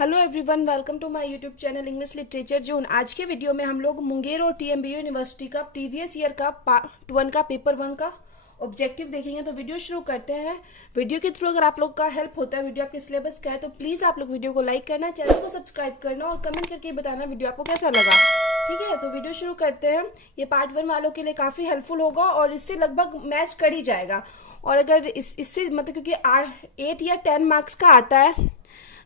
Hello everyone, welcome to my YouTube channel English literature zone. आज के video में हम लोग मुंगेर और टीएमबीयू यूनिवर्सिटी का प्रीवियस ईयर का पार्ट 1 का पेपर 1 का ऑब्जेक्टिव देखेंगे। तो वीडियो शुरू करते हैं। वीडियो के थ्रू अगर आप लोग का हेल्प होता है, वीडियो आपके सिलेबस का है, तो प्लीज़ आप लोग वीडियो को लाइक करना, चैनल को सब्सक्राइब करना और कमेंट करके बताना वीडियो आपको कैसा लगा। ठीक है, तो वीडियो शुरू करते हैं। ये पार्ट 1 वालों के लिए काफ़ी हेल्पफुल होगा और इससे लगभग मैच कर ही जाएगा। और अगर इससे मतलब क्योंकि 8 या 10 मार्क्स का आता है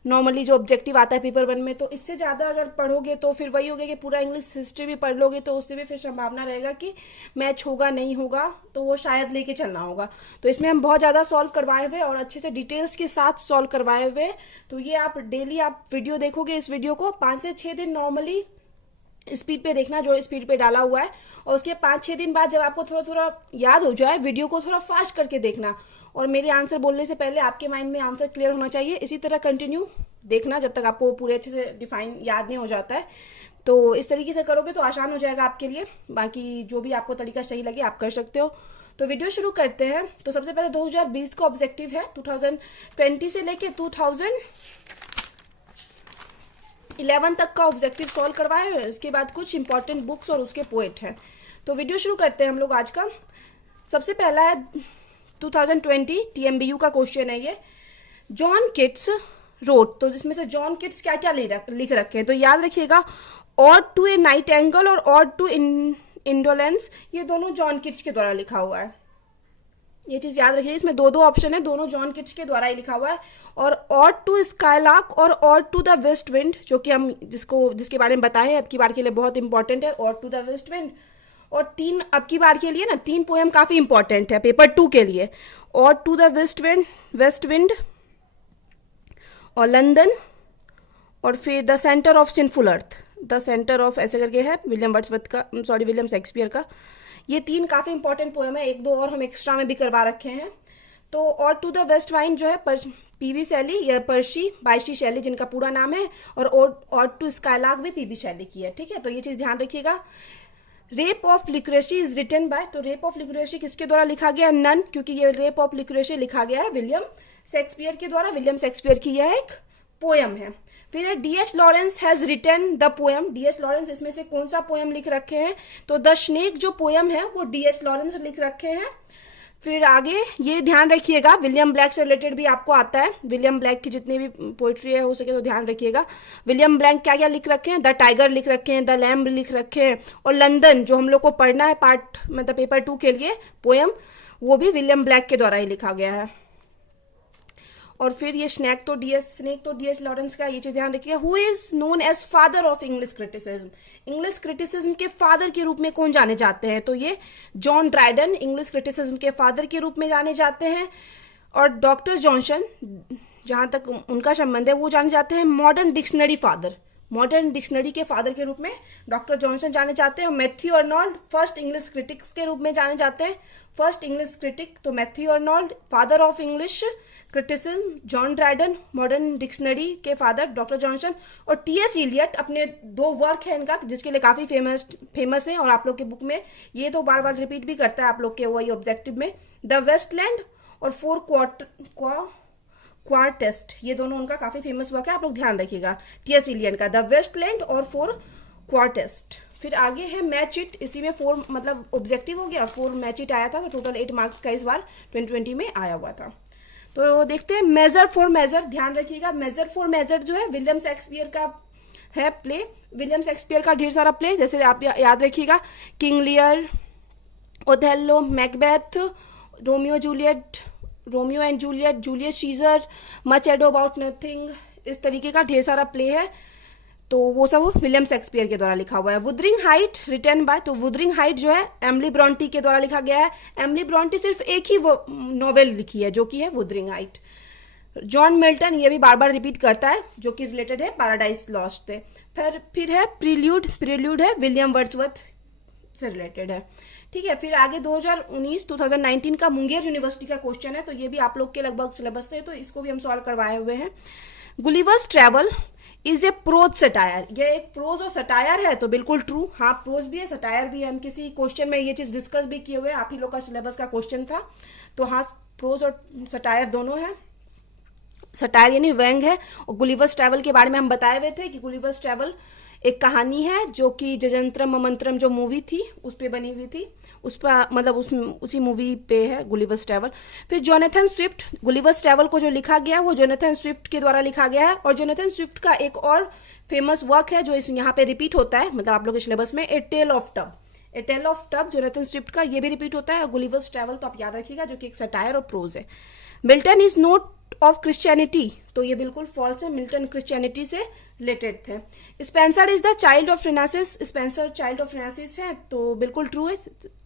नॉर्मली जो ऑब्जेक्टिव आता है पेपर 1 में, तो इससे ज़्यादा अगर पढ़ोगे तो फिर वही होगा कि पूरा इंग्लिश हिस्ट्री भी पढ़ लोगे, तो उससे भी फिर संभावना रहेगा कि मैच होगा नहीं होगा, तो वो शायद लेके चलना होगा। तो इसमें हम बहुत ज़्यादा सॉल्व करवाए हुए और अच्छे से डिटेल्स के साथ सॉल्व करवाए हुए। तो ये आप डेली आप वीडियो देखोगे, इस वीडियो को 5 से 6 दिन नॉर्मली स्पीड पे देखना, जो स्पीड पे डाला हुआ है, और उसके 5-6 दिन बाद जब आपको थोड़ा थोड़ा याद हो जाए, वीडियो को थोड़ा फास्ट करके देखना। और मेरे आंसर बोलने से पहले आपके माइंड में आंसर क्लियर होना चाहिए। इसी तरह कंटिन्यू देखना जब तक आपको पूरे अच्छे से डिफाइन याद नहीं हो जाता है। तो इस तरीके से करोगे तो आसान हो जाएगा आपके लिए। बाकी जो भी आपको तरीका सही लगे आप कर सकते हो। तो वीडियो शुरू करते हैं। तो सबसे पहले 2020 का ऑब्जेक्टिव है। 2020 से लेके 2011 तक का ऑब्जेक्टिव सॉल्व करवाए हैं। उसके बाद कुछ इंपॉर्टेंट बुक्स और उसके पोएट हैं। तो वीडियो शुरू करते हैं हम लोग आज का। सबसे पहला है 2020 टीएमबीयू का क्वेश्चन है ये। John Keats wrote. तो इसमें से जॉन किट्स क्या क्या लिख रखे हैं, तो याद रखिएगा, ode to a nightingale और ऑड टू इंडोलेंस, ये दोनों जॉन किट्स के द्वारा लिखा हुआ है। ये चीज़ याद रखिए, इसमें दो ऑप्शन है, दोनों जॉन किट्स के द्वारा ही लिखा हुआ है। और ऑड टू स्काईलार्क और ode to the west wind, जो कि हम जिसके बारे में बताए हैं, अब की बार के लिए बहुत इंपॉर्टेंट है ode to the west wind. और 3 अब की बार के लिए ना 3 पोएम काफ़ी इंपॉर्टेंट है पेपर 2 के लिए। Ode to the west wind और लंदन, और फिर the centre of sinful earth, the centre of ऐसे करके है विलियम शेक्सपियर का। ये 3 काफ़ी इंपॉर्टेंट पोएम है। 1-2 और हम एक्स्ट्रा में भी करवा रखे हैं। तो ode to the west wind जो है पीबी शैली या पर्सी बायशी शैली जिनका पूरा नाम है, और ऑड टू स्काईलार्क भी पीबी शैली की है। ठीक है, तो ये चीज़ ध्यान रखिएगा। Rape of Lucrece is written by, तो रेप ऑफ लिक्रेसी किसके द्वारा लिखा गया? नन, क्योंकि ये रेप ऑफ लिक्रेसी लिखा गया है विलियम शेक्सपियर के द्वारा। विलियम शेक्सपियर की यह एक पोएम है। फिर DH Lawrence has written the poem. DH Lawrence इसमें से कौन सा पोएम लिख रखे हैं? तो द स्नेक जो पोएम है वो डीएच लॉरेंस लिख रखे हैं। फिर आगे ये ध्यान रखिएगा, विलियम ब्लैक से रिलेटेड भी आपको आता है। विलियम ब्लैक की जितनी भी पोइट्री है हो सके तो ध्यान रखिएगा। विलियम ब्लैक क्या क्या लिख रखे हैं? द टाइगर लिख रखे हैं, द लैम्ब लिख रखे हैं, और लंदन जो हम लोग को पढ़ना है पार्ट मतलब पेपर 2 के लिए पोएम, वो भी विलियम ब्लैक के द्वारा ही लिखा गया है। और फिर ये स्नेक तो डीएच लॉरेंस का, ये चीज ध्यान रखिएगा। Who is known as father of English criticism. English criticism के फादर के रूप में कौन जाने जाते हैं? तो ये जॉन ड्राइडन इंग्लिश क्रिटिसिज्म के फादर के रूप में जाने जाते हैं। और डॉक्टर जॉनसन, जहाँ तक उनका संबंध है, वो जाने जाते हैं modern dictionary father. Modern dictionary के फादर के रूप में डॉक्टर जॉनसन जाने जाते हैं। और Matthew Arnold first English critics के रूप में जाने जाते हैं। फर्स्ट इंग्लिश क्रिटिक तो Matthew Arnold, father of English criticism John Dryden, modern dictionary के फादर डॉक्टर जॉनसन। और टीएस इलियट, अपने 2 वर्क है इनका जिसके लिए काफ़ी फेमस है, और आप लोग के बुक में ये तो बार बार रिपीट भी करता है आप लोग के वही ऑब्जेक्टिव में। द वेस्टलैंड और 4 क्वार टेस्ट, ये दोनों उनका काफ़ी फेमस वर्क है, आप लोग ध्यान रखिएगा। टीएस इलियट का द वेस्टलैंड और 4 क्वार टेस्ट। फिर आगे है मैच इट, इसी में 4 मतलब ऑब्जेक्टिव हो गया, 4 मैच इट आया था, तो टोटल 8 मार्क्स का इस बार 2020 में आया हुआ था। तो देखते हैं मेजर फॉर मेजर, ध्यान रखिएगा। मेजर फॉर मेजर जो है विलियम शेक्सपियर का है प्ले। विलियम शेक्सपियर का ढेर सारा प्ले, जैसे आप याद रखिएगा, King Lear, Othello, Macbeth, Romeo and Juliet, Julius Caesar, much ado about nothing, इस तरीके का ढेर सारा प्ले है। तो वो सब विलियम शेक्सपियर के द्वारा लिखा हुआ है। वुदरिंग हाइट रिटन बाय, तो वुदरिंग हाइट जो है एमिली ब्रॉन्टी के द्वारा लिखा गया है। एमिली ब्रॉन्टी सिर्फ एक ही नॉवेल लिखी है जो कि है वुदरिंग हाइट। जॉन मिल्टन, ये भी बार बार रिपीट करता है, जो कि रिलेटेड है पैराडाइज लॉस्ट से। फिर है प्रील्यूड है विलियम वर्ड्सवर्थ से रिलेटेड है। ठीक है, फिर आगे 2019 का मुंगेर यूनिवर्सिटी का क्वेश्चन है, तो ये भी आप लोग के लगभग सिलेबस से है, तो इसको भी हम सॉल्व करवाए हुए हैं। Gulliver's travel is a prose satire, ये एक प्रोज और सटायर है, तो बिल्कुल ट्रू। हाँ, प्रोज भी है सटायर भी है, हम किसी क्वेश्चन में ये चीज़ डिस्कस भी किए हुए हैं, आप ही लोग का सिलेबस का क्वेश्चन था। तो हाँ, प्रोज और सटायर दोनों है। सटायर यानी व्यंग है। और गुलिवर्स ट्रैवल के बारे में हम बताए हुए थे कि गुलिवर्स ट्रैवल एक कहानी है जो कि जजंत्रम ममंत्रम जो मूवी थी उस पे बनी हुई थी, उस पर मतलब उसी मूवी पे है गुलिवर्स ट्रैवल। फिर जोनाथन स्विफ्ट, गुलिवर्स ट्रैवल को जो लिखा गया वो जोनाथन स्विफ्ट के द्वारा लिखा गया है। और जोनाथन स्विफ्ट का एक और फेमस वर्क है जो इस यहाँ पे रिपीट होता है, मतलब आप लोग के सिलेबस में, a tale of tub. A tale of tub Jonathan Swift का ये भी रिपीट होता है। और गुलिवर्स ट्रैवल तो आप याद रखिएगा जो कि एक सटायर और प्रोज है। Milton is not of Christianity, तो ये बिल्कुल फॉल्स है, मिल्टन क्रिश्चियनिटी से रिलेटेड थे। Spenser is the child of Renaissance, Spenser child of Renaissance है, तो बिल्कुल ट्रू है।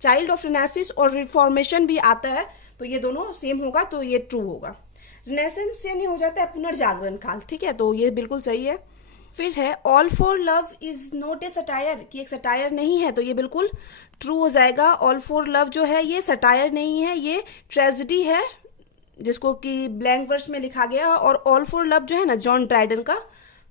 चाइल्ड ऑफ रिनासिस और रिफॉर्मेशन भी आता है, तो ये दोनों सेम होगा, तो ये ट्रू होगा। रिनेसेंस यानी हो जाता है पुनर्जागरण काल, ठीक है, तो ये बिल्कुल सही है। फिर है all for love is not A satire, कि एक सटायर नहीं है, तो ये बिल्कुल ट्रू हो जाएगा। ऑल फॉर लव जो है ये सटायर नहीं है, ये ट्रेजेडी है जिसको कि ब्लैंक वर्स में लिखा गया। और ऑल फॉर लव जो है ना जॉन ड्राइडन का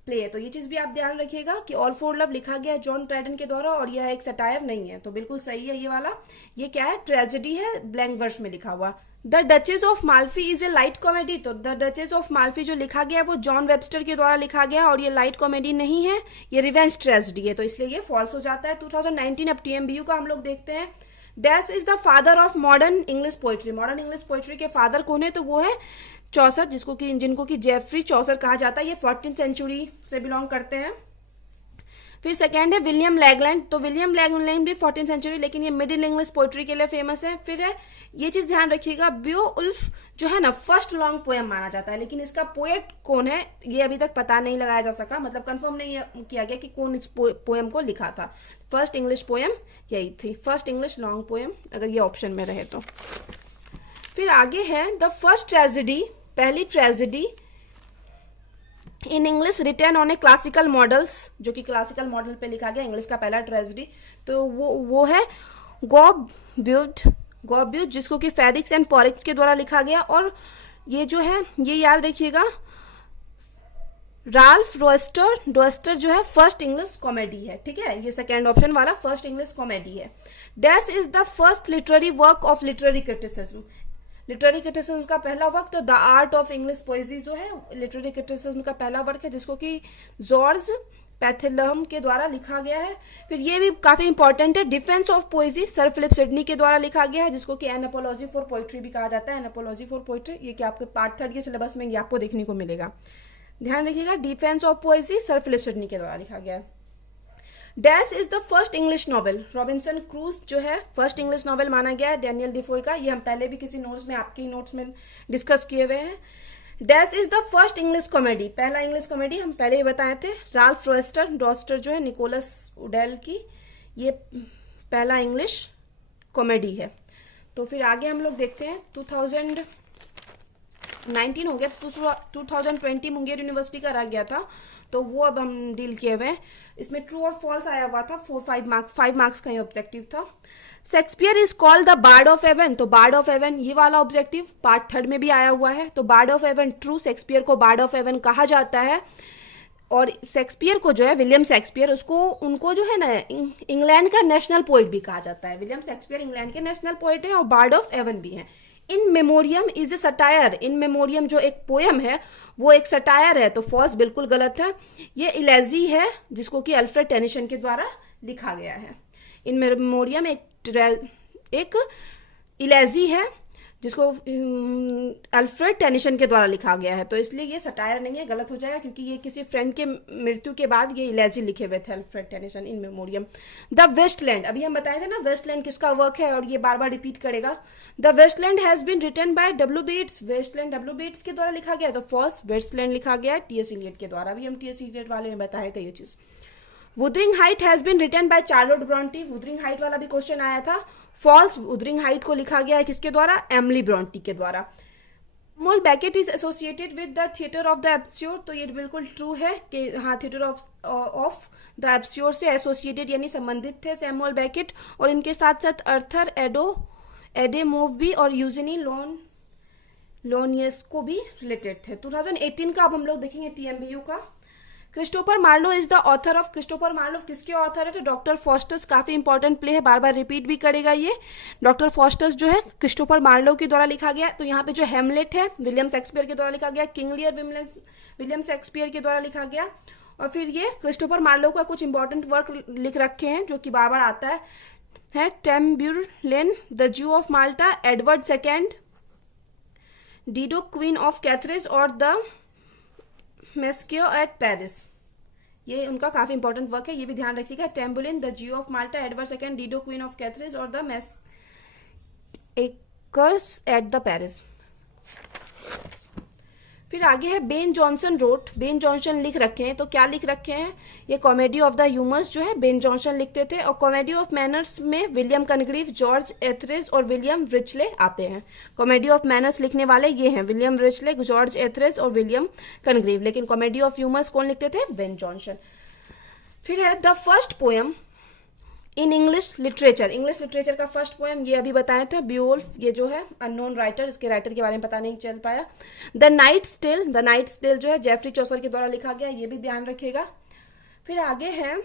प्ले है, तो ये चीज़ भी आप ध्यान रखिएगा कि ऑल फॉर लव लिखा गया है जॉन ड्राइडन के द्वारा और यह एक सटायर नहीं है, तो बिल्कुल सही है ये वाला। ये क्या है, ट्रेजेडी है, ब्लैंक वर्स में लिखा हुआ। The duchess of Malfi is a light comedy, तो द डचेज ऑफ माल्फी जो लिखा गया है वो जॉन वेबस्टर के द्वारा लिखा गया और ये लाइट कॉमेडी नहीं है, ये रिवेंज ट्रेजेडी है, तो इसलिए ये फॉल्स हो जाता है। 2019 अब TMBU का हम लोग देखते हैं। Dash is the father of modern English poetry, modern English poetry के फादर कौन है, तो वो है चौसर, जिनको कि जेफरी चौसर कहा जाता है। ये 14th सेंचुरी से बिलोंग करते हैं। फिर सेकेंड है विलियम लैगलैंड, तो विलियम लैगलैंड भी 14th सेंचुरी, लेकिन ये मिडिल इंग्लिश पोइट्री के लिए फेमस है। फिर है, ये चीज़ ध्यान रखिएगा, बेओवुल्फ जो है ना फर्स्ट लॉन्ग पोएम माना जाता है, लेकिन इसका पोएट कौन है ये अभी तक पता नहीं लगाया जा सका, मतलब कंफर्म नहीं किया गया कि कौन इस पोएम को लिखा था। फर्स्ट इंग्लिश पोएम यही थी, फर्स्ट इंग्लिश लॉन्ग पोएम, अगर ये ऑप्शन में रहे तो। फिर आगे है द फर्स्ट ट्रेजेडी, पहली tragedy in English return on A classical models, जो कि क्लासिकल मॉडल पे लिखा गया इंग्लिश का पहला ट्रेजेडी, तो वो है गॉब्यूट, जिसको कि फेरिक्स एंड पॉरिक्स के द्वारा लिखा गया। और ये जो है ये याद रखिएगा, राल्फ डोस्टर जो है फर्स्ट इंग्लिश कॉमेडी है, ठीक है, ये सेकेंड ऑप्शन वाला फर्स्ट इंग्लिश कॉमेडी है। Dash is the first literary work of literary criticism, literary criticism का पहला वर्क, तो द आर्ट ऑफ इंग्लिश पोएजी जो है लिटरेरी क्रिटिसिज्म का पहला वर्क है, जिसको कि जॉर्ज पैथेलम के द्वारा लिखा गया है। फिर ये भी काफ़ी इंपॉर्टेंट है, defence of poesy sir Philip Sidney के द्वारा लिखा गया है, जिसको कि एन एपोलॉजी फॉर पोइट्री भी कहा जाता है। एन एपोलॉजी फॉर पोइट्री ये कि आपके पार्ट 3 के सिलेबस में ये आपको देखने को मिलेगा, ध्यान रखिएगा। Defence of poesy sir Philip Sidney के द्वारा लिखा गया है। Dash is the first English novel, Robinson Crusoe जो है फर्स्ट इंग्लिश नॉवल माना गया है डैनियल डिफोय का, ये हम पहले भी किसी नोट्स में आपके नोट्स में डिस्कस किए हुए हैं। Dash is the first English comedy, पहला इंग्लिश कॉमेडी हम पहले ही बताए थे, राल्फ डॉस्टर जो है निकोलस उडेल की, ये पहला इंग्लिश कॉमेडी है। तो फिर आगे हम लोग देखते हैं 2019 हो गया, 2020 मुंगेर यूनिवर्सिटी का रह गया था, तो वो अब हम डील किए हुए हैं। इसमें ट्रू और फॉल्स आया हुआ था, 5 मार्क्स का ये ऑब्जेक्टिव था। Shakespeare is called the bard of Avon, तो बार्ड ऑफ एवन ये वाला ऑब्जेक्टिव पार्ट 3 में भी आया हुआ है, तो bard of Avon true, Shakespeare को बार्ड ऑफ एवन कहा जाता है। और शेक्सपियर को जो है विलियम शेक्सपियर, उनको जो है ना इंग्लैंड का नेशनल पोइट भी कहा जाता है। विलियम शेक्सपियर इंग्लैंड के नेशनल पोइट है और बार्ड ऑफ एवन भी हैं। In Memoriam is a satire, in Memoriam जो एक पोएम है वो एक सटायर है, तो फॉल्स बिल्कुल गलत है। ये इलेजी है जिसको कि अल्फ्रेड टेनिसन के द्वारा लिखा गया है। इन मेमोरियम एक इलेजी है जिसको अल्फ्रेड टेनिसन के द्वारा लिखा गया है, तो इसलिए ये सटायर नहीं है, गलत हो जाएगा, क्योंकि ये किसी फ्रेंड के मृत्यु के बाद ये इलेजी लिखे हुए थे Alfred Tennyson in memoriam. The wasteland, अभी हम बताए थे ना वेस्टलैंड किसका वर्क है और ये बार बार रिपीट करेगा। The wasteland has been written by W Bates, wasteland W Bates के द्वारा लिखा गया, तो फॉल्स, वेस्टलैंड लिखा गया है टी.एस. इलियट के द्वारा, अभी हम टी.एस. इलियट वाले में बताए थे ये चीज़। Wuthering Height has been written by Charlotte Bronte, Wuthering Height वाला भी क्वेश्चन आया था, फॉल्स, वुदरिंग हाइट को लिखा गया है किसके द्वारा, एमिली ब्रॉन्टी के द्वारा। Samuel Beckett is associated with the theatre of the एब्स्योर, तो ये बिल्कुल ट्रू है कि हाँ थिएटर ऑफ द एब्स्योर से एसोसिएटेड यानी संबंधित थे सैमुअल बेकेट, और इनके साथ साथ अर्थर एडे मूवी और यूजिनी लोनियस को भी रिलेटेड थे। 2018 का अब हम लोग देखेंगे TMBU का। Christopher Marlowe is the author of, Christopher Marlowe किसके ऑथर है? तो डॉक्टर फॉस्टर्स, काफी इंपॉर्टेंट प्ले है, बार बार रिपीट भी करेगा ये। डॉक्टर फॉस्टर्स जो है क्रिस्टोफर मार्लो के द्वारा लिखा गया। तो यहाँ पे जो हेमलेट है विलियम शेक्सपियर के द्वारा लिखा गया, किंग लियर विलियम शेक्सपियर के द्वारा लिखा गया। और फिर ये क्रिस्टोफर मार्लो का कुछ इंपॉर्टेंट वर्क लिख रखे हैं जो कि बार बार आता है Tamburlaine, the Jew of Malta, Edward second, Dido queen of Carthage और द मेस्कियो एट पेरिस। ये उनका काफी इंपॉर्टेंट वर्क है, ये भी ध्यान रखिएगा। Tamburlaine, the Jew of Malta, Edward second, Dido queen of Carthage और the massacre at the Paris. फिर आगे है Ben Jonson wrote, Ben Jonson लिख रखे हैं। तो क्या लिख रखे हैं? ये कॉमेडी ऑफ द ह्यूमर्स जो है बेन जॉनसन लिखते थे, और कॉमेडी ऑफ मैनर्स में विलियम कनग्रीव, जॉर्ज एथरेज और विलियम रिचले आते हैं। कॉमेडी ऑफ मैनर्स लिखने वाले ये हैं विलियम रिचले, जॉर्ज एथरेज और विलियम कनग्रीव, लेकिन कॉमेडी ऑफ ह्यूमर्स कौन लिखते थे? Ben Jonson. फिर है the first poem in English literature, English literature का फर्स्ट पोएम ये अभी बताए थे बियोल्फ, ये जो है अननोन राइटर, इसके राइटर के बारे में पता नहीं चल पाया। The knight's tale, the knight's tale जो है जेफरी चौसर के द्वारा लिखा गया, ये भी ध्यान रखिएगा। फिर आगे है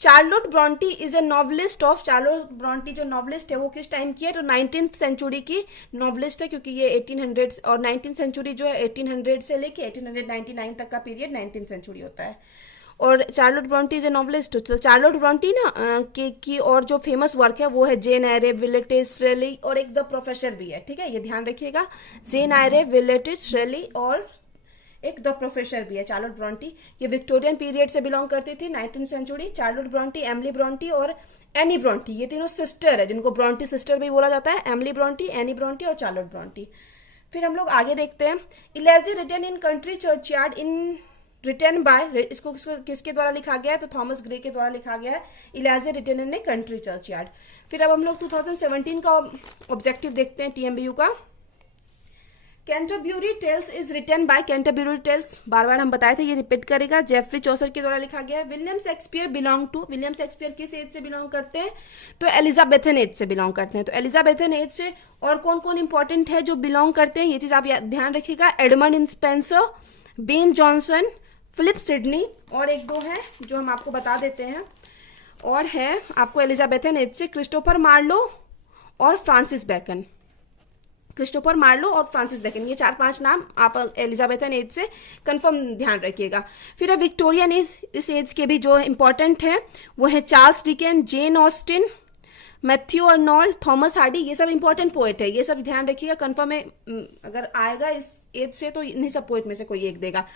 Charlotte Brontë is a novelist of, Charlotte Brontë जो नॉवलिस्ट है वो किस टाइम की है? तो 19th सेंचुरी की नॉवलिस्ट है, क्योंकि ये 1800 और 19th सेंचुरी जो है 1800 से लेके 1899 तक का पीरियड 19th सेंचुरी होता है। और Charlotte Brontë is a novelist, तो चार्लोट ब्रॉन्टी ना की और जो फेमस वर्क है वो है जेन आयरे, विलेटेड श्रेली और एक द प्रोफेसर भी है, ठीक है, ये ध्यान रखिएगा। जेन आयरे, विलेटेड श्रेली और एक द प्रोफेसर भी है चार्लोट ब्रॉन्टी। ये विक्टोरियन पीरियड से बिलोंग करती थी, 19th century. Charlotte Bronte, Emily Bronte और एनी ब्रॉन्टी, ये तीनों सिस्टर है जिनको ब्रॉन्टी सिस्टर भी बोला जाता है, एमिली ब्रॉन्टी, एनी ब्रॉन्टी और चार्लोट ब्रॉन्टी। फिर हम लोग आगे देखते हैं elegy written in country churchyard in written by, इसको किसके द्वारा लिखा गया है? तो थॉमस ग्रे के द्वारा लिखा गया है, elegy written in a country churchyard. फिर अब हम लोग 2017 का ऑब्जेक्टिव देखते हैं टीएमबीयू का। Canterbury Tales is written by, Canterbury Tales बार बार हम बताए थे, ये रिपीट करेगा, जेफरी चौसर के द्वारा लिखा गया है। William Shakespeare belong to, William Shakespeare किस एज से बिलोंग करते हैं? तो एलिजाबेथन एज से बिलोंग करते हैं। तो एलिजाबेथन एज से और कौन कौन इंपॉर्टेंट है जो बिलोंग करते हैं, ये चीज आप ध्यान रखिएगा। Edmund Spenser, Ben Jonson, Philip Sidney और एक दो हैं जो हम आपको बता देते हैं। और है आपको एलिजाबेथन एज से क्रिस्टोफर मार्लो और फ्रांसिस बेकन, क्रिस्टोफर मार्लो और फ्रांसिस बेकन, ये 4-5 नाम आप एलिजाबेथन एज से कंफर्म ध्यान रखिएगा। फिर अब विक्टोरियन एज, इस एज के भी जो इंपॉर्टेंट है वो है Charles Dickens, Jane Austen, Matthew Arnold, Thomas Hardy, ये सब इंपॉर्टेंट पोएट है, ये सब ध्यान रखिएगा। कंफर्म है अगर आएगा इस एज से तो इन्हीं सब पोएट में से कोई एक देगा।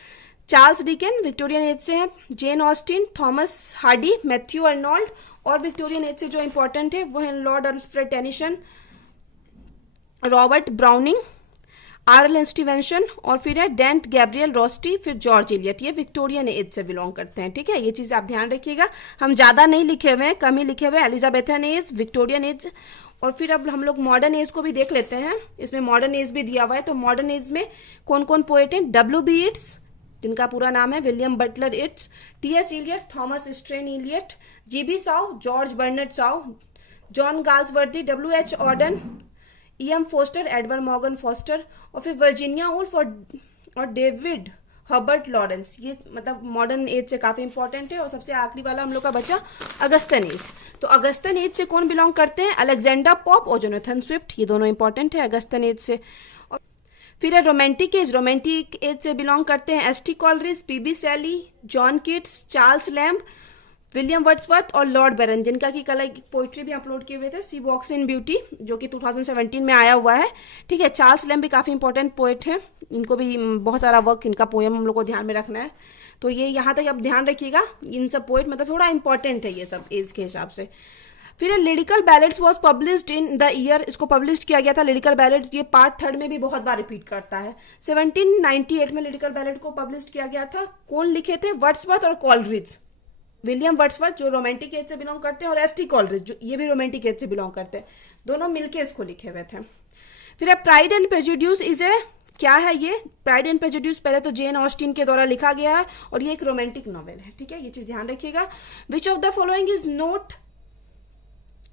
चार्ल्स डिकेन विक्टोरियन एज से है, Jane Austen, Thomas Hardy, Matthew Arnold, और विक्टोरियन एज से जो इंपॉर्टेंट है वो है Lord Alfred Tennyson, Robert browning, RL Stevenson और फिर है डेंट गैब्रियल रोस्टी, फिर जॉर्ज इलियट, ये विक्टोरियन एज से बिलोंग करते हैं, ठीक है, ये चीज़ आप ध्यान रखिएगा। हम ज़्यादा नहीं लिखे हुए हैं, कम ही लिखे हुए हैं, एलिजाबेथन एज, विक्टोरियन एज। और फिर अब हम लोग मॉडर्न एज को भी देख लेते हैं, इसमें मॉडर्न एज भी दिया हुआ है। तो मॉडर्न एज में कौन कौन पोएट हैं? W.B. इट्स, जिनका पूरा नाम है William Butler Yeats, T.S. Eliot, Thomas Stearns Eliot, G.B. Shaw, George Bernard Shaw, John Galsworthy, W.H. Auden, E.M. Forster, Edward Morgan Forster, और फिर वर्जीनिया वुल्फ और डेविड हर्बर्ट लॉरेंस, ये मतलब मॉडर्न एज से काफ़ी इंपॉर्टेंट है। और सबसे आखिरी वाला हम लोग का बचा अगस्टन एज। तो अगस्टन एज से कौन बिलोंग करते हैं? अलेक्जेंडर पॉप और जोनाथन स्विफ्ट, ये दोनों इंपॉर्टेंट है अगस्टन एज से। और फिर है रोमांटिक एज, रोमांटिक एज से बिलोंग करते हैं S T Coleridge, PB Shelley, John Keats, Charles lamb, William Wordsworth और लॉर्ड बैरन, जिनका की कल एक पोइट्री भी अपलोड किए हुए थे, सी वॉक्स इन ब्यूटी, जो कि 2017 में आया हुआ है, ठीक है। चार्ल्स लैम्ब भी काफ़ी इंपॉर्टेंट पोइट है, इनको भी बहुत सारा वर्क, इनका पोएम हम लोग को ध्यान में रखना है। तो ये यहाँ तक आप ध्यान रखिएगा, इन सब पोइट मतलब थोड़ा इंपॉर्टेंट है ये सब एज के हिसाब से। फिर lyrical ballads was published in the year, इसको पब्लिश किया गया था लिरिकल बैलेड्स, ये पार्ट 3 में भी बहुत बार रिपीट करता है। 1798 में लिरिकल बैलेड को पब्लिश किया गया था। कौन लिखे थे? वर्ड्सवर्थ और कॉलरिज, विलियम वर्ड्सवर्थ जो रोमांटिक एज से बिलोंग करते हैं और एस टी कॉलरिज जो ये भी रोमांटिक एज से बिलोंग करते हैं, दोनों मिलके इसको लिखे हुए थे। फिर प्राइड एंड प्रेजुडियूस इज ए, क्या है ये? प्राइड एंड प्रेजुडियूस पहले तो जेन ऑस्टिन के द्वारा लिखा गया है और ये एक रोमांटिक नॉवेल है, ठीक है, ये चीज ध्यान रखिएगा। Which of the following is not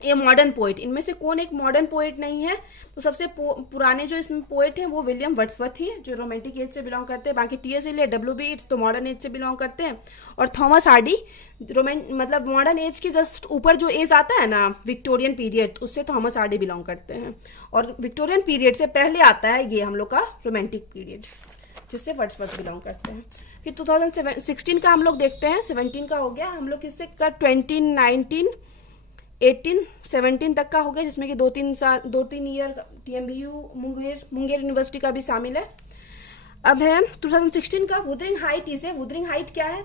ये मॉडर्न पोइट, इनमें से कौन एक मॉडर्न पोइट नहीं है? तो सबसे पुराने जो इसमें पोइट हैं वो विलियम वर्ड्सवर्थ ही है, जो रोमांटिक एज से बिलोंग करते हैं। बाकी टी.एस. Elliott, WB. येट्स तो मॉडर्न एज से बिलोंग करते हैं। और थॉमस हार्डी मतलब मॉडर्न एज के जस्ट ऊपर जो एज आता है ना, विक्टोरियन पीरियड, उससे थॉमस हार्डी बिलोंग करते हैं। और विक्टोरियन पीरियड से पहले आता है ये हम लोग का रोमांटिक पीरियड, जिससे वर्ड्सवर्थ बिलोंग करते हैं। फिर 2016 का हम लोग देखते हैं, 17 का हो गया हम लोग किससे का 2019 18 17 तक का हो गया, जिसमें कि 2-3 ईयर TMBU मुंगेर यूनिवर्सिटी का भी शामिल है। अब है 2016 का वुदरिंग हाइट। इसे वुदरिंग हाइट क्या है?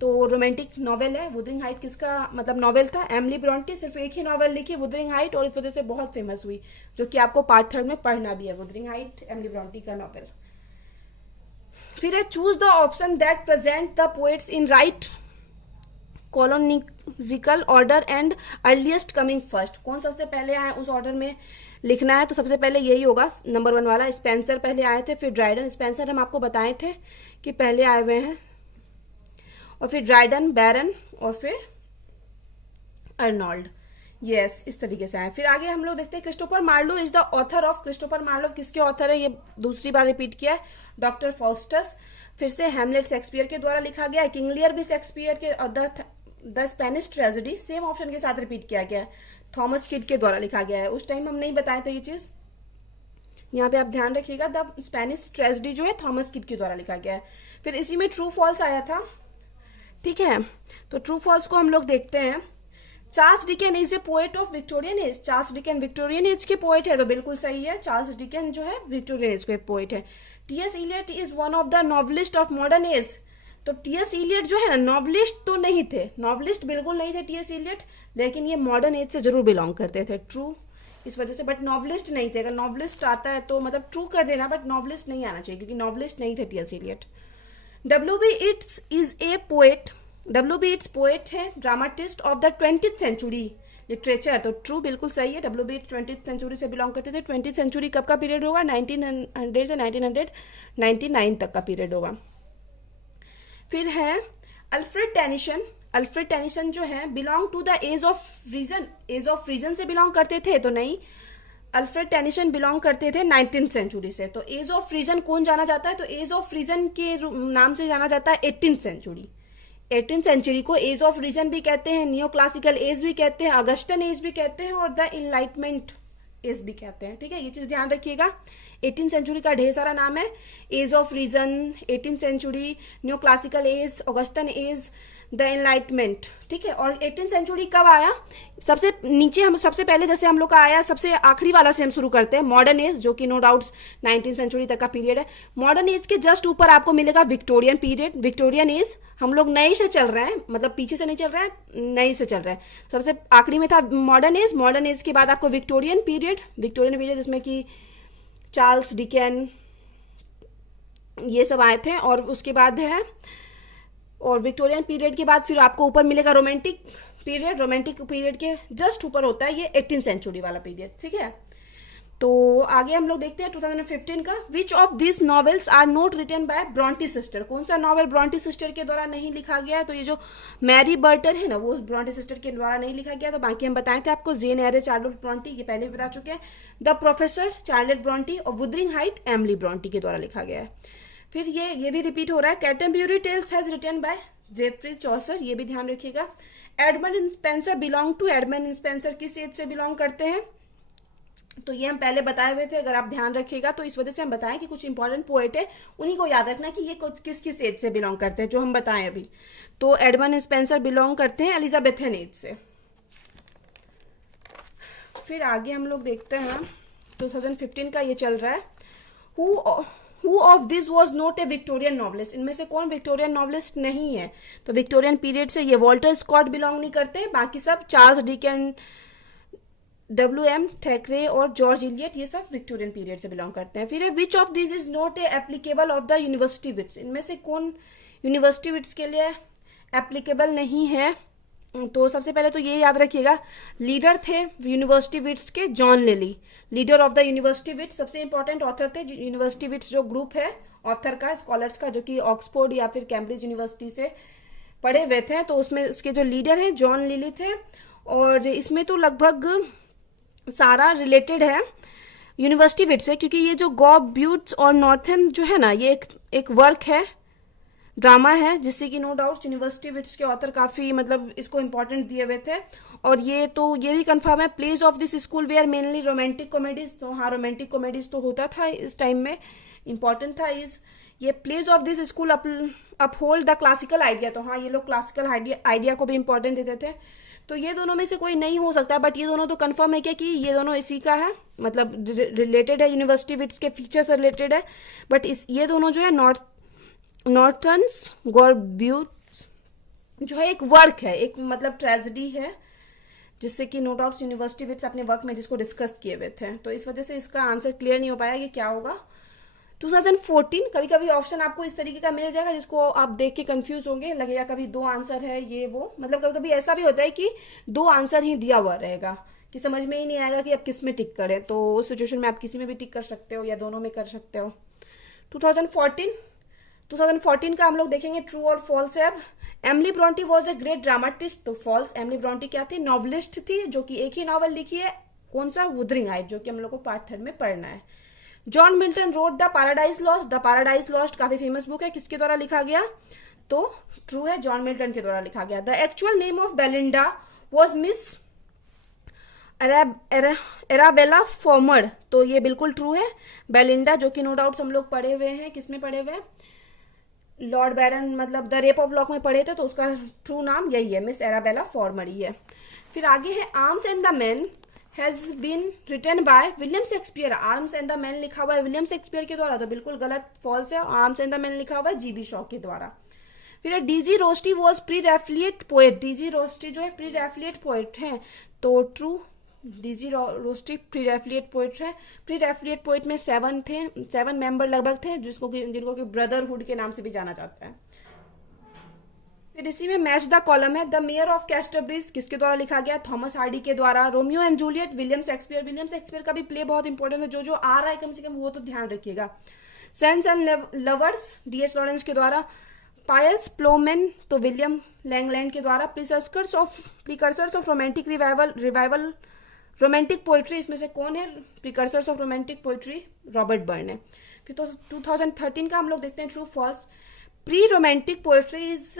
तो रोमांटिक नॉवेल है। वुदरिंग हाइट किसका मतलब नॉवेल था? Emily Bronte. सिर्फ एक ही नॉवेल लिखी वुदरिंग हाइट, और इस वजह से बहुत फेमस हुई, जो कि आपको पार्ट 3 में पढ़ना भी है, वुदरिंग हाइट एमिली ब्रॉन्टे का नॉवेल। फिर है choose the option that present the poets in right chronological order and earliest coming first. कौन सबसे पहले आए उस ऑर्डर में लिखना है। तो सबसे पहले यही होगा नंबर 1 वाला, स्पेंसर पहले आए थे, फिर ड्राइडन। स्पेंसर हम आपको बताए थे कि पहले आए हुए हैं, और फिर ड्राइडन, बैरन, और फिर अर्नोल्ड। यस, इस तरीके से आए। फिर आगे हम लोग देखते हैं Christopher Marlowe is the author of. Christopher Marlowe किसके ऑथर है? ये दूसरी बार रिपीट किया है, डॉक्टर फॉस्टस। फिर से हैमलेट शेक्सपियर के द्वारा लिखा गया है। किंग लियर भी शेक्सपियर के, और the Spanish tragedy same option के साथ रिपीट किया गया है, थॉमस किड के द्वारा लिखा गया है। उस टाइम हम नहीं बताए थे ये चीज़, यहाँ पे आप ध्यान रखिएगा। द स्पेनिश ट्रेजेडी जो है थॉमस किड के द्वारा लिखा गया है। फिर इसी में ट्रू फॉल्स आया था, ठीक है। तो ट्रू फॉल्स को हम लोग देखते हैं। Charles Dickens is a poet of Victorian age. Charles Dickens Victorian age के पोएट है, तो बिल्कुल सही है, चार्ल्स डिकेन जो है विक्टोरियन एज के पोएट है। T.S.. Eliot is one of the novelist of modern age. तो टी.एस. इलियट जो है ना, नॉवलिस्ट तो नहीं थे, नॉवलिस्ट बिल्कुल नहीं थे टी.एस. इलियट, लेकिन ये मॉडर्न एज से जरूर बिलोंग करते थे, ट्रू इस वजह से, बट नॉवलिस्ट नहीं थे। अगर नॉवलिस्ट आता है तो मतलब ट्रू कर देना, बट नॉवलिस्ट नहीं आना चाहिए, क्योंकि नॉवलिस्ट नहीं थे TS. Eliot. WB. Yeats is a poet. WB. Yeats poet है, dramatist of the 20th century literature. तो ट्रू बिल्कुल सही है, डब्ल्यू.बी. 20th सेंचुरी से बिलोंग करते थे। 20th सेंचुरी कब का पीरियड होगा? 1900 से 1999 तक का पीरियड होगा। फिर है अल्फ्रेड टेनिसन। अल्फ्रेड टेनिसन जो है belong to the age of reason. Age of reason से बिलोंग करते थे? तो नहीं, अल्फ्रेड टेनिसन बिलोंग करते थे 19th सेंचुरी से। तो एज ऑफ रीजन कौन जाना जाता है? तो एज ऑफ रीजन के नाम से जाना जाता है 18th सेंचुरी। 18th सेंचुरी को एज ऑफ रीजन भी कहते हैं, नियो क्लासिकल एज भी कहते हैं, अगस्टन एज भी कहते हैं, और द इनलाइटमेंट एज भी कहते हैं, ठीक है। ये चीज़ ध्यान रखिएगा। 18th सेंचुरी का ढेर सारा नाम है, age of reason, 18th century, new classical age, Augustan age, the enlightenment, ठीक है। और 18th सेंचुरी कब आया? सबसे नीचे हम सबसे पहले जैसे हम लोग का आया, सबसे आखिरी वाला से हम शुरू करते हैं, मॉडर्न एज, जो कि नो डाउट्स 19th सेंचुरी तक का पीरियड है। मॉडर्न एज के जस्ट ऊपर आपको मिलेगा विक्टोरियन पीरियड, विक्टोरियन एज। हम लोग नए से चल रहे हैं, मतलब पीछे से नहीं चल रहे हैं, नए से चल रहे हैं। सबसे आखिरी में था मॉडर्न एज। मॉडर्न एज के बाद आपको विक्टोरियन पीरियड, विक्टोरियन पीरियड जिसमें कि चार्ल्स डिकेन ये सब आए थे, और उसके बाद है, और विक्टोरियन पीरियड के बाद फिर आपको ऊपर मिलेगा रोमांटिक पीरियड। रोमांटिक पीरियड के जस्ट ऊपर होता है ये 18th सेंचुरी वाला पीरियड, ठीक है। तो आगे हम लोग देखते हैं 2015 का। Which of this novels are not written by Bronte sister. कौन सा नॉवेल ब्रॉन्टी सिस्टर के द्वारा नहीं लिखा गया है? तो ये जो मैरी बर्टन है ना, वो ब्रॉन्टी सिस्टर के द्वारा नहीं लिखा गया। तो बाकी हम बताए थे आपको, जेन एरे, चार्लोट ब्रॉन्टी, ये पहले भी बता चुके हैं। द प्रोफेसर, चार्लोट ब्रॉन्टी, और वुदरिंग हाइट, एमिली ब्रॉन्टी के द्वारा लिखा गया है। फिर ये भी रिपीट हो रहा है, Canterbury tales has written by Geoffrey Chaucer, ये भी ध्यान रखिएगा। Edmund Spenser belong to. Edmund Spenser किस एज से बिलोंग करते हैं? तो ये हम पहले बताए हुए थे, अगर आप ध्यान रखिएगा तो इस वजह से हम बताएं कि कुछ इंपॉर्टेंट पोएट है, उन्हीं को याद रखना कि ये किस किस एज से बिलोंग करते हैं, जो हम बताएं अभी। तो एडमंड स्पेंसर बिलोंग करते हैं एलिजाबेथन एज से। फिर आगे हम लोग देखते हैं 2015 का ये चल रहा है। Who of this was not a Victorian novelist. इनमें से कौन विक्टोरियन नॉवलिस्ट नहीं है? तो विक्टोरियन पीरियड से ये वॉल्टर स्कॉट बिलोंग नहीं करते, बाकी सब चार्ल्स डिकेन, W.M. थैकरे और जॉर्ज इलियट, ये सब विक्टोरियन पीरियड से बिलोंग करते हैं। फिर है which of this is not a applicable of the university wits. इनमें से कौन यूनिवर्सिटी विट्स के लिए एप्लीकेबल नहीं है? तो सबसे पहले तो ये याद रखिएगा, लीडर थे यूनिवर्सिटी विट्स के John Lyly, leader of the university wits, सबसे इंपॉर्टेंट ऑथर थे। यूनिवर्सिटी विट्स जो ग्रुप है ऑथर का, स्कॉलर्स का, जो कि ऑक्सफोर्ड या फिर कैम्ब्रिज यूनिवर्सिटी से पढ़े हुए थे, तो उसमें उसके जो लीडर हैं जॉन लिली थे। और इसमें तो लगभग सारा रिलेटेड है यूनिवर्सिटी विट से, क्योंकि ये जो गॉब ब्यूट्स और नॉर्थन जो है ना, ये एक वर्क है, ड्रामा है, जिससे कि नो डाउट यूनिवर्सिटी विट्स के ऑथर काफ़ी मतलब इसको इम्पोर्टेंट दिए हुए थे। और ये भी कंफर्म है, plays of this school were mainly romantic comedies. तो हाँ, रोमांटिक कॉमेडीज तो होता था इस टाइम में, इम्पॉर्टेंट था ये plays of this school uphold the classical idea. तो हाँ, ये लोग क्लासिकल आइडिया को भी इम्पोर्टेंट देते थे। तो ये दोनों में से कोई नहीं हो सकता, बट ये दोनों तो कंफर्म है क्या कि ये दोनों इसी का है, मतलब रिलेटेड है, यूनिवर्सिटी विट्स के फीचर से रिलेटेड है। बट ये दोनों जो है नॉर्थन्स गॉर्ब्यूट्स जो है एक वर्क है, एक मतलब ट्रेजेडी है, जिससे कि नो डाउट्स यूनिवर्सिटी विट्स अपने वर्क में जिसको डिस्कस किए हुए थे। तो इस वजह से इसका आंसर क्लियर नहीं हो पाया कि क्या होगा। 2014 कभी कभी ऑप्शन आपको इस तरीके का मिल जाएगा जिसको आप देख के कंफ्यूज होंगे, लगेगा कभी दो आंसर है ये वो, मतलब कभी कभी ऐसा भी होता है कि दो आंसर ही दिया हुआ रहेगा कि समझ में ही नहीं आएगा कि आप किस में टिक करें। तो उस सिचुएशन में आप किसी में भी टिक कर सकते हो या दोनों में कर सकते हो। 2014 का हम लोग देखेंगे ट्रू और फॉल्स है। अब Emily Brontë was a great dramatist, तो फॉल्स। एमिली ब्रॉन्टी क्या थी? नॉवलिस्ट थी, जो कि एक ही नॉवल लिखी है, कौन सा? वुदरिंग हाइट, जो कि हम लोग को पार्ट 3 में पढ़ना है। John Milton road the paradise lost. The paradise lost काफी फेमस बुक है, किसके द्वारा लिखा गया? तो ट्रू है, जॉन मिल्टन के द्वारा लिखा गया। The actual name of Belinda was miss Arabella Fermor, तो ये बिल्कुल ट्रू है। बेलिंडा, जो कि नो डाउट हम लोग पढ़े हुए हैं, किसमें पढ़े हुए हैं? लॉर्ड बैरन, मतलब द रेप ऑफ लॉक में पढ़े थे, तो उसका ट्रू नाम यही है, मिस एराबेला फॉर्मर ही है। फिर आगे है arms and the man has been written by William Shakespeare. Arms and the man लिखा हुआ है विलियम शेक्सपियर के द्वारा, तो बिल्कुल गलत, फॉल्स है। आर्म्स एंड द मैन लिखा हुआ है जीबी शॉ के द्वारा। फिर DG Rossetti was pre Raphaelite poet. DG Rossetti जो है प्री रेफ्लिएट पोएट है, तो true, DG Rossetti pre Raphaelite poet है। प्री रेफ्लिएट पोएट में 7 मेंबर लगभग थे, जिनको कि ब्रदरहुड के नाम से भी जाना जाता है। फिर इसी में मैच द कॉलम है। द मेयर ऑफ कैस्टरब्रिज किसके द्वारा लिखा गया? थॉमस हार्डी के द्वारा। Romeo and Juliet William Shakespeare. William Shakespeare का भी प्ले बहुत इंपॉर्टेंट है, जो आ रहा है कम से कम वो तो ध्यान रखिएगा। Sons and lovers D H Lawrence के द्वारा। पायस प्लोमेन, तो विलियम लैंगलैंड के द्वारा। Precursors of romantic revival romantic poetry, इसमें से कौन है precursors of romantic poetry? Robert Burns है। फिर तो 2013 का हम लोग देखते हैं true false. Pre romantic poetry is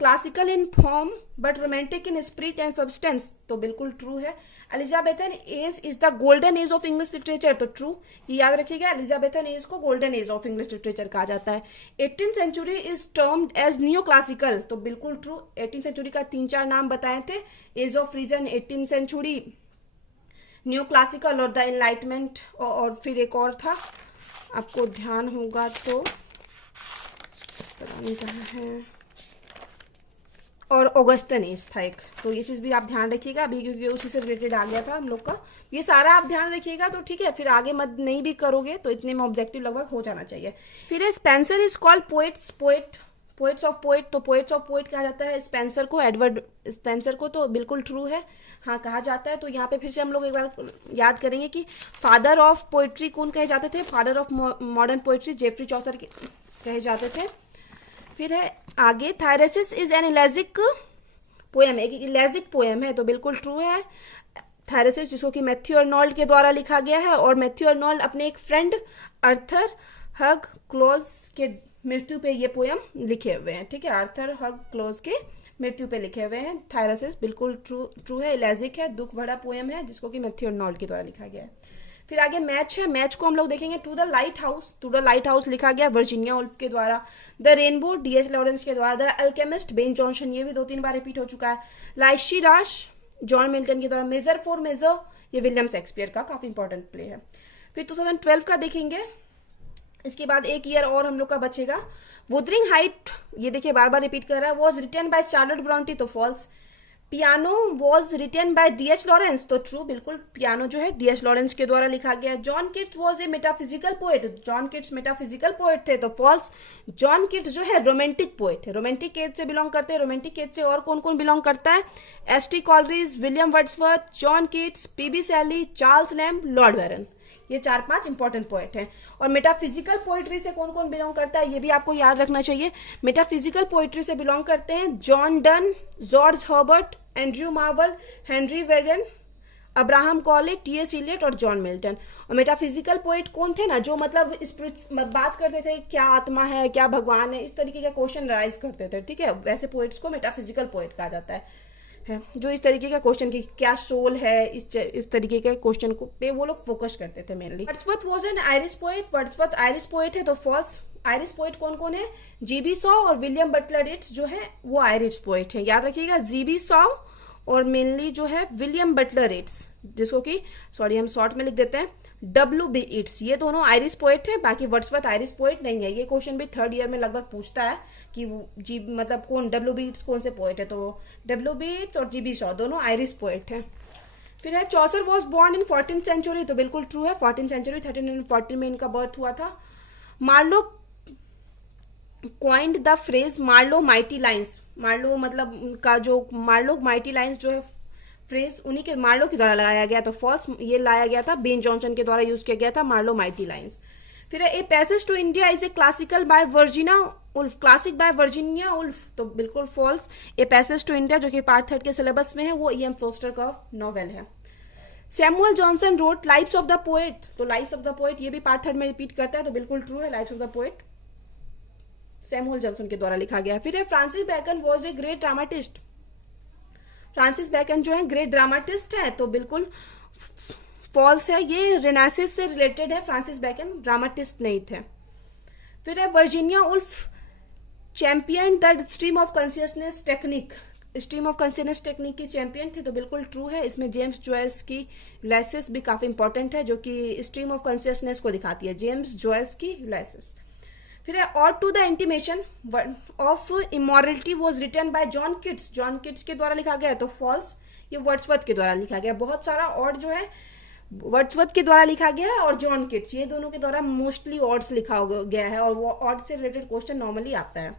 classical in form but romantic in spirit and substance, तो बिल्कुल ट्रू है। Elizabethan age is the golden age of English literature, तो ट्रू, ये याद रखिएगा, एलिजाबेथन एज को golden age of English literature कहा जाता है। 18th century is termed as new classical, तो बिल्कुल ट्रू। 18th सेंचुरी का 3-4 नाम बताए थे, age of reason, 18th century, new classical और द इनलाइटमेंट, और फिर एक और था, आपको ध्यान होगा तो पता नहीं कहाँ है, और ऑगस्टन एज था एक। तो ये चीज़ भी आप ध्यान रखिएगा अभी, क्योंकि उसी से रिलेटेड आ गया था हम लोग का। ये सारा आप ध्यान रखिएगा तो ठीक है, फिर आगे मत नहीं भी करोगे तो इतने में ऑब्जेक्टिव लगभग हो जाना चाहिए। फिर Spencer is called poets of poet, तो पोएट्स ऑफ पोएट कहा जाता है स्पेंसर को, एडवर्ड स्पेंसर को, तो बिल्कुल ट्रू है, हाँ कहा जाता है। तो यहाँ पे फिर से हम लोग एक बार याद करेंगे कि फादर ऑफ पोएट्री कौन कहे जाते थे? Father of modern poetry Geoffrey Chaucer कहे जाते थे। फिर है आगे, थायरेसिस इज एन इलेजिक पोएम, एक इलेजिक पोएम है, तो बिल्कुल ट्रू है। थायरेसिस, जिसको कि मैथ्यू अर्नोल्ड के द्वारा लिखा गया है, और मैथ्यू अर्नोल्ड अपने एक फ्रेंड अर्थर हग क्लोज के मृत्यु पे ये पोएम लिखे हुए हैं, ठीक है, आर्थर हग क्लोज के मृत्यु पे लिखे हुए हैं। थायरेसिस बिल्कुल ट्रू है, इलेजिक है, दुख भरा पोएम है, जिसको कि मैथ्यू अर्नोल्ड के द्वारा लिखा गया है। फिर आगे मैच है। मैच को हम लोग देखेंगे टू द लाइट हाउस लिखा गया वर्जीनिया वुल्फ के द्वारा। द रेनबो डीएच लॉरेंस के द्वारा। द अल्केमिस्ट बेन जॉनसन, ये भी 2-3 बार रिपीट हो चुका है। लाइशी राश जॉन मिल्टन के द्वारा। मेजर फॉर मेजर, ये विलियम शेक्सपियर का काफी इंपॉर्टेंट प्ले है। फिर 2012 का देखेंगे, इसके बाद एक ईयर और हम लोग का बचेगा। वुदरिंग हाइट, ये देखिए बार बार रिपीट कर रहा है, was written by Charlotte Bronte, तो false. Piano was written by DH Lawrence, तो ट्रू, बिल्कुल पियानो जो है डीएच लॉरेंस के द्वारा लिखा गया। John Keats was a metaphysical poet, John Keats metaphysical poet थे, तो फॉल्स। जॉन किट्स जो है रोमांटिक पोएट है, रोमांटिक एज से बिलोंग करते हैं। रोमांटिक एज से और कौन कौन बिलोंग करता है? S T. Coleridge, William Wordsworth, John Keats, P B Shelley, Charles Lamb, Lord Byron, ये 4-5 इंपॉर्टेंट पोएट हैं। और मेटाफिजिकल पोइट्री से कौन कौन बिलोंग करता है ये भी आपको याद रखना चाहिए। मेटाफिजिकल पोइट्री से बिलोंग करते हैं John Donne, George Herbert, Andrew Marvell, Henry Vaughan, Abraham Cowley, T S. Eliot और जॉन मिल्टन। और मेटाफिजिकल पोइट कौन थे ना, जो मतलब बात करते थे क्या आत्मा है, क्या भगवान है, इस तरीके का क्वेश्चन राइज करते थे, ठीक है। वैसे पोइट्स को मेटाफिजिकल पोइट कहा जाता है जो इस तरीके का क्वेश्चन की क्या सोल है, इस तरीके के क्वेश्चन को पे वो लोग फोकस करते थे mainly. Wordsworth was an Irish poet. Wordsworth Irish poet है तो फॉल्स। आयरिश पोइट कौन कौन है? जीबी शॉ और विलियम बटलर येट्स जो है वो आयरिश पोइट है, याद रखिएगा। जीबी शॉ और मेनली जो है विलियम बटलर येट्स, जिसको कि सॉरी हम शॉर्ट में लिख देते हैं W.B. येट्स, ये दोनों आयरिश पोइट हैं। बाकी वर्ड्सवर्थ आयरिश पोइट नहीं है। ये क्वेश्चन भी थर्ड ईयर में लगभग पूछता है कि जी मतलब कौन W.B. येट्स कौन से पोइट है, तो W.B. येट्स और जीबी शॉ दोनों आयरिश पोइट हैं। फिर है Chaucer was born in 14th century, तो बिल्कुल ट्रू है। 14th सेंचुरी 1340 में इनका बर्थ हुआ था। Marlowe coined the phrase Marlowe mighty lines. Marlowe मतलब उनका जो मार्लो माइटी लाइन्स जो है फ्रेज उन्हीं के मार्लो के द्वारा लगाया गया, तो फॉल्स ये लाया गया था, बेन जॉनसन के द्वारा यूज किया गया था मार्लो माइटी लाइन्स। फिर a passage to India is a classical by Virginia Woolf, classic by Virginia Woolf, तो बिल्कुल false. A passage to India जो कि पार्ट 3 के सिलेबस में है वो E.M. फोस्टर का नॉवेल है। Samuel Johnson wrote lives of the poet, तो लाइफ्स ऑफ द पोएट ये भी पार्ट 3 में रिपीट करता है, तो बिल्कुल ट्रू है। Lives of the poet Samuel Johnson के द्वारा लिखा गया। फिर है Francis Bacon was a great dramatist. Francis Bacon जो है ग्रेट ड्रामाटिस्ट है, तो बिल्कुल फॉल्स है। ये रेनेसांस से रिलेटेड है, फ्रांसिस बैकन ड्रामाटिस्ट नहीं थे। फिर है Virginia Woolf champion the stream of consciousness technique, stream of consciousness technique की चैंपियन थी, तो बिल्कुल ट्रू है। इसमें जेम्स जॉयस की यूलिसिस भी काफ़ी इंपॉर्टेंट है, जो कि स्ट्रीम ऑफ कॉन्शियसनेस को दिखाती है, जेम्स जॉयस की यूलिसिस। फिर है और to the intimation of immortality was written by John Keats, John Keats के द्वारा लिखा गया है, तो फॉल्स। ये वर्ड्सवर्थ के द्वारा लिखा गया। बहुत सारा और जो है वर्ड्सवर्थ के द्वारा लिखा गया है और जॉन किट्स, ये दोनों के द्वारा मोस्टली ऑड्स लिखा गया है, और वो ऑड से रिलेटेड क्वेश्चन नॉर्मली आता है।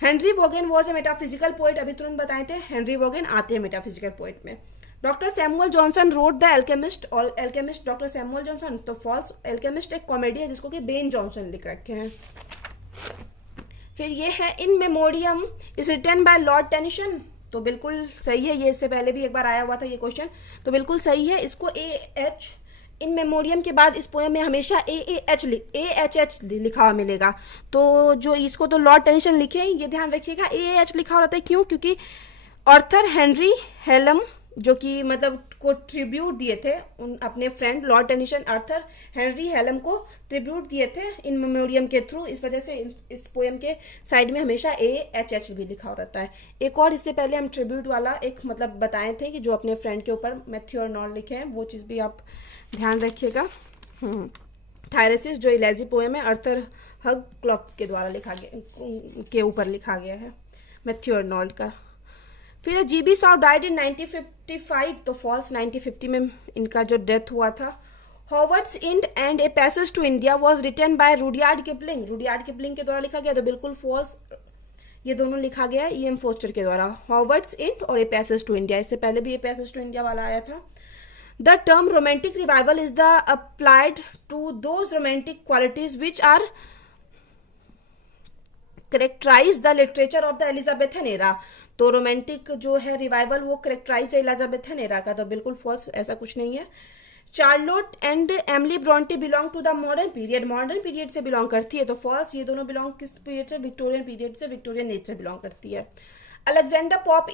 Henry Vaughan was a metaphysical poet, अभी तुरंत बताए थे, हेनरी वोगेन आते हैं मेटाफिजिकल पोइट में। Doctor Samuel Johnson wrote the Alchemist, और एल्केमिस्ट डॉक्टर सैमुअल जॉनसन, तो फॉल्स। एल्केमिस्ट एक कॉमेडी है जिसको कि बेन जॉनसन लिख रखे हैं। फिर ये है in Memoriam is written by lord Tennyson, तो बिल्कुल सही है। ये इससे पहले भी एक बार आया हुआ था ये क्वेश्चन, तो बिल्कुल सही है। इसको AH इन मेमोरियम के बाद इस पोएम में हमेशा AHH लिखा हुआ मिलेगा, तो जो इसको तो लॉर्ड टेनिसन लिखे, ये ध्यान रखिएगा AH लिखा हुआ रहता है। क्यों? क्योंकि ऑर्थर हेनरी हेलम जो कि मतलब को ट्रिब्यूट दिए थे उन अपने friend lord Tennyson, Arthur Henry Hallam को ट्रिब्यूट दिए थे इन मेमोरियम के थ्रू, इस वजह से इस पोएम के साइड में हमेशा AHH भी लिखा रहता है। एक और इससे पहले हम ट्रिब्यूट वाला एक मतलब बताए थे कि जो अपने फ्रेंड के ऊपर मैथ्यू आर्नोल्ड लिखे हैं, वो चीज़ भी आप ध्यान रखिएगा। थायरेसिस जो इलेजी पोएम है आर्थर हग क्लॉक के द्वारा लिखा गया, के ऊपर लिखा गया है, मैथ्यू आर्नोल्ड का। फिर जीबी शॉ डाइड इन 1955, तो फॉल्स। 1950 में इनका जो डेथ हुआ था। Howards End and a passage to India was written by Rudyard Kipling, Rudyard Kipling के द्वारा लिखा गया, तो बिल्कुल फॉल्स। ये दोनों लिखा गया है E.M. फोस्टर के द्वारा, हॉवर्ड्स इंड और ए पैसेज टू इंडिया। इससे पहले भी ए पैसेज टू इंडिया वाला आया था। The term romantic revival is the applied to those romantic qualities which are characterize the literature of the Elizabethan era, तो रोमांटिक जो है रिवाइवल वो करेक्टराइज है एलिजाबेथन एरा का, तो बिल्कुल फॉल्स, ऐसा कुछ नहीं है। Charlotte and Emily Bronte belong to the modern period, modern period से बिलोंग करती है, तो फॉल्स। ये दोनों बिलोंग किस पीरियड से? विक्टोरियन पीरियड से, विक्टोरियन एज से बिलोंग करती है। Alexander Pope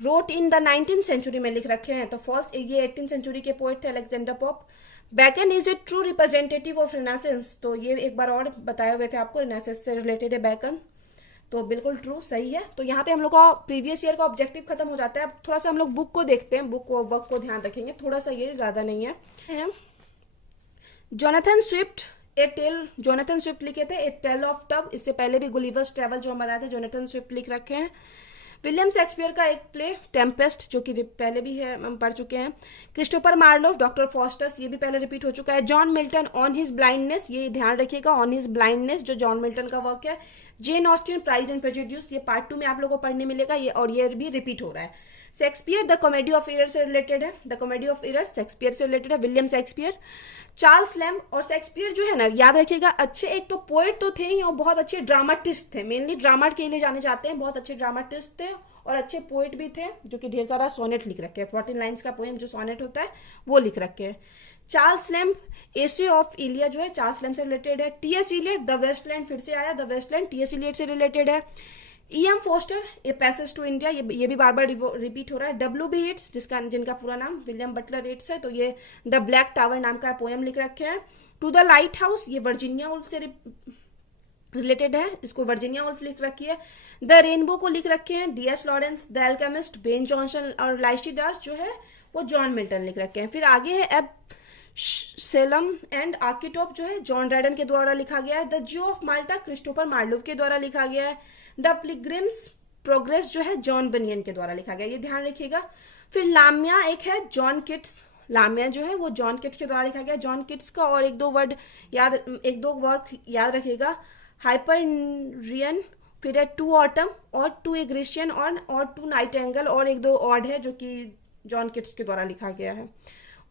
wrote in the 19th century में लिख रखे हैं, तो फॉल्स। ये 18th सेंचुरी के पोएट थे Alexander Pope. Bacon is a true representative of renaissance, तो ये एक बार और बताए हुए थे आपको, रेनेसांस से रिलेटेड है बैकन, तो बिल्कुल ट्रू, सही है। तो यहाँ पे हम लोग का प्रीवियस ईयर का ऑब्जेक्टिव खत्म हो जाता है। अब थोड़ा सा हम लोग बुक को देखते हैं, बुक को वर्क को ध्यान रखेंगे थोड़ा सा, ये ज़्यादा नहीं है। जोनाथन स्विफ्ट ए टेल, जोनाथन स्विफ्ट लिखे थे ए टेल ऑफ टब, इससे पहले भी गुलिवर्स ट्रैवल जो हम बताए थे जोनाथन स्विफ्ट लिख रखे हैं। विलियम शेक्सपियर का एक प्ले टेम्पेस्ट जो कि पहले भी है, हम पढ़ चुके हैं। क्रिस्टोफर मार्लोफ, डॉक्टर फॉस्टस, ये भी पहले रिपीट हो चुका है। John Milton on his blindness, ये ध्यान रखिएगा, ऑन हिज ब्लाइंडनेस जो जॉन मिल्टन का वर्क है। Jane Austen pride and prejudice, ये पार्ट 2 में आप लोगों को पढ़ने मिलेगा, ये और ये भी रिपीट हो रहा है। Shakespeare the comedy of error से रिलेटेड है, the comedy of error Shakespeare से रिलेटेड है, विलियम शेक्सपियर। चार्ल्स लैम्ब और शेक्सपियर जो है ना, याद रखिएगा, अच्छे एक तो पोएट तो थे ही और बहुत अच्छे ड्रामाटिस्ट थे, मेनली ड्रामा के लिए जाने जाते हैं, बहुत अच्छे ड्रामाटिस्ट थे और अच्छे पोएट भी थे, जो कि ढेर सारा सोनेट लिख रखे हैं, 14 लाइन्स का पोएम जो सोनेट होता है वो लिख रखे हैं। Charles lamb essay of Elia जो है चार्ल्स लैम्ब से रिलेटेड है। टी.एस. इलियट द वेस्टलैंड, फिर से आया द वेस्टलैंड, टी.एस. इलियट से रिलेटेड है। E.M. Forster a passage to India, ये भी बार बार रिपीट हो रहा है। W.B. येट्स जिनका पूरा नाम विलियम बटलर येट्स है, तो ये द ब्लैक टावर नाम का पोएम लिख रखे हैं। टू द लाइट हाउस, ये वर्जीनिया वुल्फ से रिलेटेड है, इसको वर्जीनिया वुल्फ लिख रखी है। द रेनबो को लिख रखे हैं D.H. Lawrence, the alchemist Ben Jonson, और लाइशीदास जो है वो जॉन मिल्टन लिख रखे हैं। फिर आगे है एब सेलम एंड आर्किटॉप जो है जॉन ड्रैडन के द्वारा लिखा गया है। The Jio of Malta Christopher Marlowe के द्वारा लिखा गया है। द पिलग्रिम्स प्रोग्रेस जो है जॉन बनियन के द्वारा लिखा गया, ये ध्यान रखिएगा। फिर लामिया एक है जॉन किट्स, लामिया जो है वो जॉन किट्स के द्वारा लिखा गया, जॉन किट्स का। और एक दो वर्क याद रखिएगा, हाइपरनियन, फिर है टू ऑटम और टू एग्रेशियन और टू नाइटेंगल, और एक दो ऑड है जो कि जॉन किट्स के द्वारा लिखा गया है।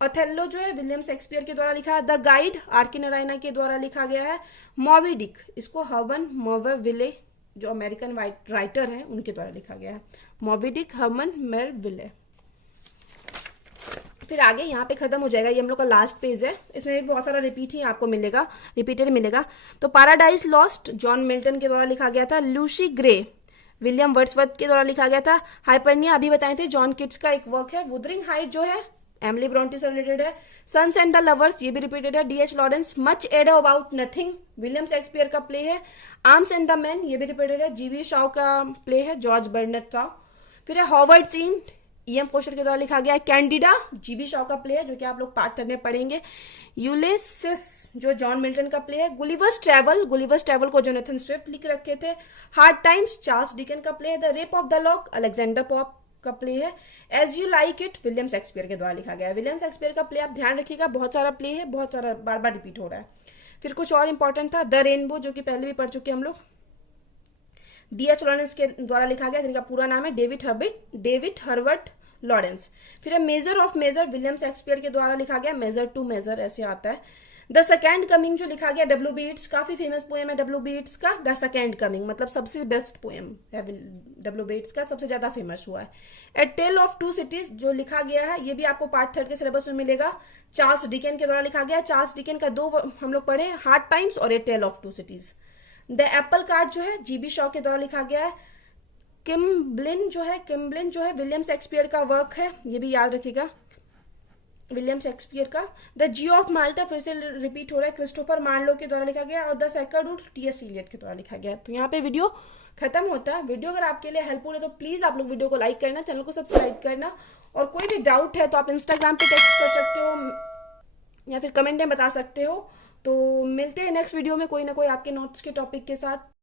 ओथेलो जो है विलियम शेक्सपियर के द्वारा लिखा है। The guide R K. नारायण के द्वारा लिखा गया है। मॉबी डिक, इसको हर्मन मेरविले जो अमेरिकन राइटर है उनके द्वारा लिखा गया है। मॉबी डिक हर्मन मेरविले। फिर आगे यहाँ पे खत्म हो जाएगा, ये हम लोग का लास्ट पेज है, इसमें भी बहुत सारा रिपीट ही आपको मिलेगा, रिपीटेड मिलेगा। तो पैराडाइज लॉस्ट जॉन मिल्टन के द्वारा लिखा गया था। लूसी ग्रे विलियम वर्ड्सवर्थ के द्वारा लिखा गया था। हाइपरनिया अभी बताए थे, जॉन किट्स का एक वर्क है। वुदरिंग हाइट जो है एमिली ब्रॉन्टे से रिलेटेड है। सन्स एंड द लवर्स, ये भी रिपीटेड है। D.H. Lawrence much ado about nothing William Shakespeare का प्ले है। आर्म्स एंड द मैन, ये भी रिपीटेड है। G.B. शॉ का प्ले है, जॉर्ज बर्नेट शॉ। फिर है हॉवर्ड सीन, E.M. फोस्टर के द्वारा लिखा गया है। Candida G.B. शॉ का प्ले है, जो कि आप लोग पार्ट करने पढ़ेंगे। यूलिसिस जो जॉन मिल्टन का प्ले है। गुलिवर्स ट्रैवल को जोनाथन स्विफ्ट लिख रखे थे। हार्ड टाइम्स चार्ल्स डिकन का प्ले है। The rape of the lock Alexander Pope का प्ले है। As you like it William Shakespeare के द्वारा लिखा गया है। विलियम शेक्सपियर का प्ले आप ध्यान रखिएगा, बहुत सारा प्ले है, बहुत सारा बार बार रिपीट हो रहा है। फिर कुछ और इंपॉर्टेंट था, द रेनबो जो कि पहले भी पढ़ चुके हम लोग, D.H. लॉरेंस के द्वारा लिखा गया, जिनका पूरा नाम है डेविड हर्बर्ट लॉरेंस। फिर है measure of measure William Shakespeare के द्वारा लिखा गया, मेजर टू मेजर ऐसे आता है। द सेकेंड कमिंग जो लिखा गया W.B. येट्स, काफी फेमस पोएम है W.B. येट्स का। द सेकेंड कमिंग मतलब सबसे बेस्ट पोएम है W.B. येट्स का, सबसे ज्यादा फेमस हुआ है। ए टेल ऑफ टू सिटीज जो लिखा गया है, ये भी आपको पार्ट 3 के सिलेबस में मिलेगा, चार्ल्स डिकन के द्वारा लिखा गया। चार्ल्स डिकन का दो हम लोग पढ़े, हार्ड टाइम्स और a tale of two cities. The apple cart जो है G.B. शॉ के द्वारा लिखा गया है। किम्बलिन जो है विलियम शेक्सपियर का वर्क है, ये भी याद रखिएगा, विलियम शेक्सपियर का। द जियो ऑफ माल्टा फिर से रिपीट हो रहा है, क्रिस्टोफर मार्लो के द्वारा लिखा गया। और the second root T.S. Elliot के द्वारा लिखा गया। तो यहाँ पे वीडियो खत्म होता है। वीडियो अगर आपके लिए हेल्पफुल है तो प्लीज आप लोग वीडियो को लाइक करना, चैनल को सब्सक्राइब करना, और कोई भी डाउट है तो आप इंस्टाग्राम पे टेक्स्ट कर सकते हो या फिर कमेंट में बता सकते हो। तो मिलते हैं नेक्स्ट वीडियो में कोई ना कोई आपके नोट्स के टॉपिक के साथ।